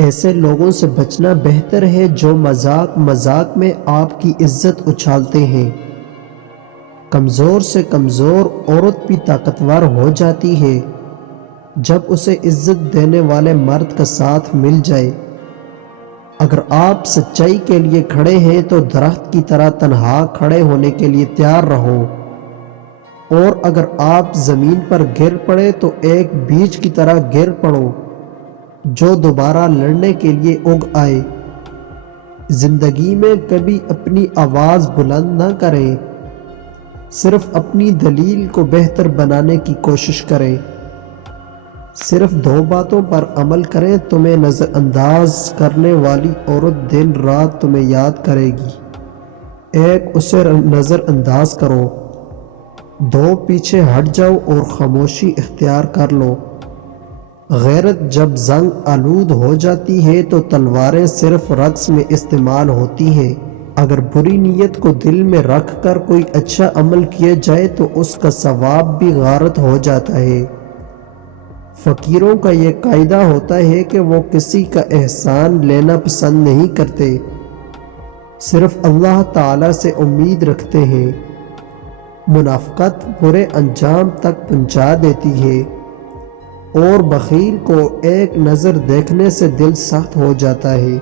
ایسے لوگوں سے بچنا بہتر ہے جو مذاق مذاق میں آپ کی عزت اچھالتے ہیں۔ کمزور سے کمزور عورت بھی طاقتور ہو جاتی ہے جب اسے عزت دینے والے مرد کا ساتھ مل جائے۔ اگر آپ سچائی کے لیے کھڑے ہیں تو درخت کی طرح تنہا کھڑے ہونے کے لیے تیار رہو، اور اگر آپ زمین پر گر پڑے تو ایک بیج کی طرح گر پڑو جو دوبارہ لڑنے کے لیے اگ آئے۔ زندگی میں کبھی اپنی آواز بلند نہ کریں، صرف اپنی دلیل کو بہتر بنانے کی کوشش کریں۔ صرف 2 باتوں پر عمل کریں، تمہیں نظر انداز کرنے والی عورت دن رات تمہیں یاد کرے گی۔ 1 اسے نظر انداز کرو، 2 پیچھے ہٹ جاؤ اور خاموشی اختیار کر لو۔ غیرت جب زنگ آلود ہو جاتی ہے تو تلواریں صرف رقص میں استعمال ہوتی ہیں۔ اگر بری نیت کو دل میں رکھ کر کوئی اچھا عمل کیا جائے تو اس کا ثواب بھی غارت ہو جاتا ہے۔ فقیروں کا یہ قاعدہ ہوتا ہے کہ وہ کسی کا احسان لینا پسند نہیں کرتے، صرف اللہ تعالی سے امید رکھتے ہیں۔ منافقت برے انجام تک پہنچا دیتی ہے، اور بخیل کو ایک نظر دیکھنے سے دل سخت ہو جاتا ہے۔